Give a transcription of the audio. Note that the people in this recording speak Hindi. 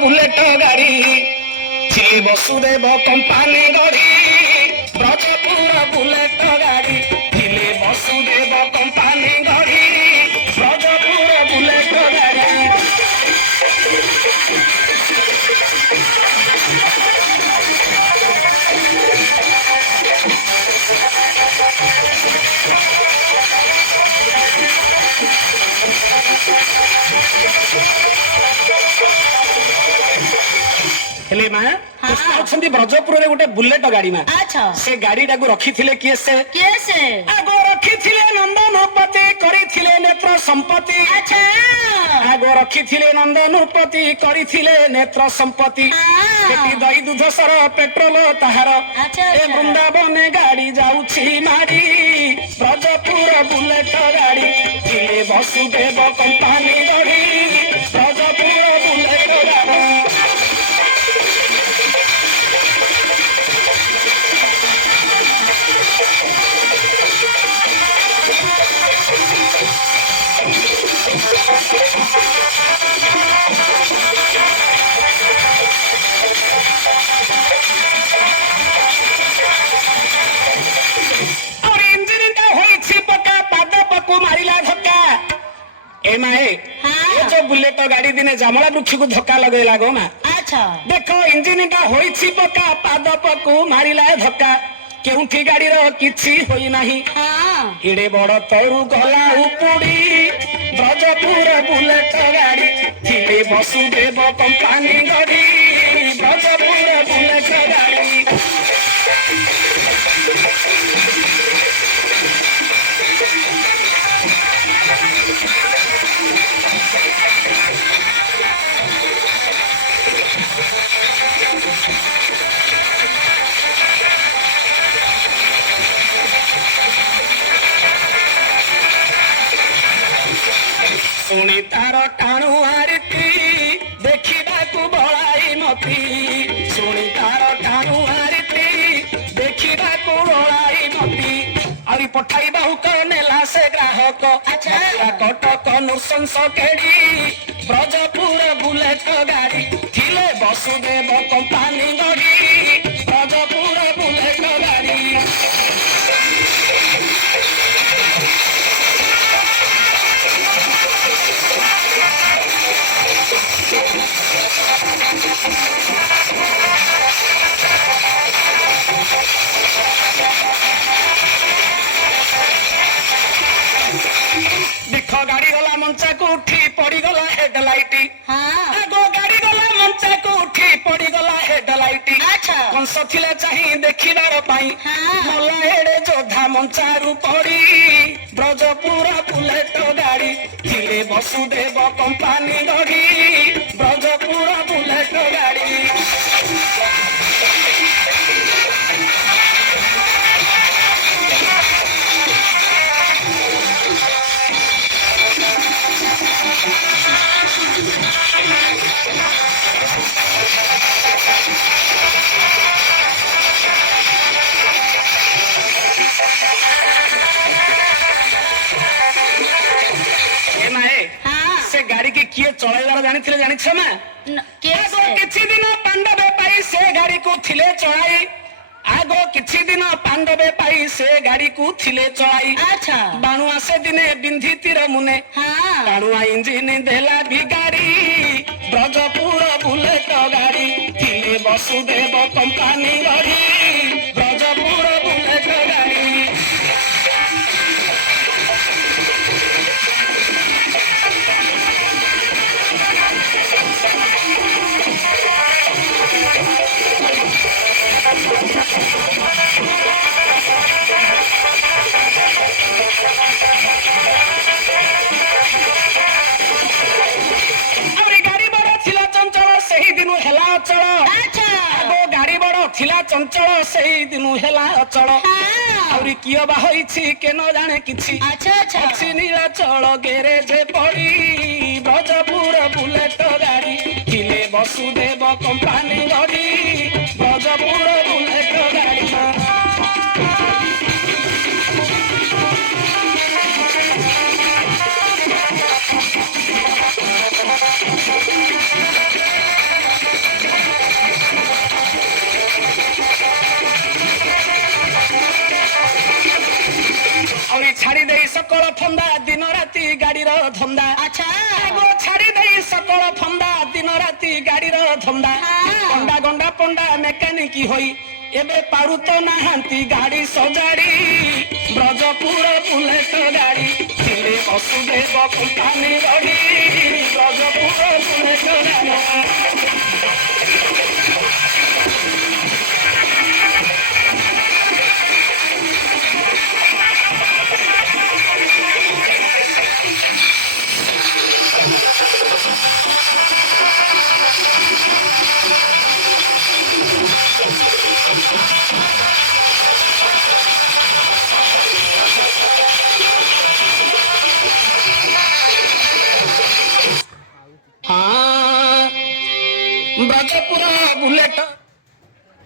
बुलेट गाड़ी ଥିଲି ବସୁଦେବ କମ୍ପାନୀ ଗଢ଼ି ବ୍ରଜପୁର ବୁଲେଟ ଗାଡ଼ି ଥିଲେ ବସୁଦେବ କମ୍ପାନୀ ଗଢ଼ି ବ୍ରଜପୁର ବୁଲେଟ ଗାଡ଼ି हेले मां कृष्ण अछंती ब्रजपुर रे गोटे बुलेट गाड़ी मां अच्छा से गाड़ी टाकू रखिथिले किए से आगो रखिथिले नंदनपति करिथिले नेत्र संपत्ति अच्छा आगो रखिथिले नंदनपति करिथिले नेत्र संपत्ति केटी दही दूध सर पेट्रोल ताहार अच्छा ए वृंदावन गाड़ी जाउछि मारी ब्रजपुर बुलेट गाड़ी थिले वसुदेव कंपनी गाड़ी ब्रजपुर बुलेट गाड़ी जो बुलेट गाड़ी दिने जामला वृक्ष को धक्का लगे लागो ना अच्छा देखो इंजिन टा होइछि पका पादप को मारिला धक्का केउठी गाड़ी रो किछि होई नाही इडे बड़ तळु गला उपुडी ब्रजपुर बुलेट गाड़ी थिले वसुदेव कंपनी गाड़ी ब्रजपुर बुलेट गाड़ी सुनी तार टाणु आरती देखा बड़ाई मती सुनी तार टाणु आरती देखा बड़ाई मती आरी पठाई बाहुक नेला से ग्राहक कटक नृशंस केड़ी ब्रजपुर बुलेट गाड़ी थिले वसुदेव कंपनी गाड़ी ब्रजपुर बुलेट गाड़ी देख गाड़ी गला मंचा को उठी पड़ी गला हेडलाइट आगो गाड़ी गला मंचा को उठी पड़ी गला हेडलाइट अच्छा कंस थिले चाहि देखिबार पाई मला एडे जोधा मंचारू पड़ी ब्रजपुर बुलेट गाड़ी थिले वसुदेव कंपनी गाड़ी ब्रजपुर बुलेट गाड़ी से गाड़ी के किए चलाइबार जानी थिले जानि छ ना किछि दिन पांडवे पाई से गाड़ी को थिले चलाई आगो किछि दिन पांडवे पाई से गाड़ी को थिले चलाई अच्छा बाणुआ से दिने बिंधी तीर मुने बाणुआ इंजिन देला बिगाड़ी ब्रजपुर बुलेट गाड़ी थिले वसुदेव कंपनी गाड़ी ब्रजपुर बुलेट गाड़ी चंचल से दिन हेला अचल आउरी कियो बा होइछि के न जाने किछि अच्छा अच्छा अछि नीलाचल गैरेज पड़ी ब्रजपुर बुलेट गाड़ी थिले वसुदेव कंपनी गाड़ी ब्रजपुर बुलेट गाड़ी ଗାଡିର ଧନ୍ଦା ଆଚ୍ଛା ଆଗ ଛାଡି ଦେଇ ସକଳ ଫନ୍ଦା ଦିନ ରାତି ଗାଡିର ଧନ୍ଦା ଗଣ୍ଡା ଗଣ୍ଡା ପଣ୍ଡା ମେକାନିକ ହୋଇ ଏବେ ପାରୁ ତ ନାହାନ୍ତି ଗାଡି ସଜାଡି ବ୍ରଜପୁର ବୁଲେଟ ଗାଡି ଥିଲେ ବସୁଦେବ କମ୍ପାନୀ ଗଢି ବ୍ରଜପୁର ବୁଲେଟ ଗାଡି ହଁ ବ୍ରଜପୁର ବୁଲେଟ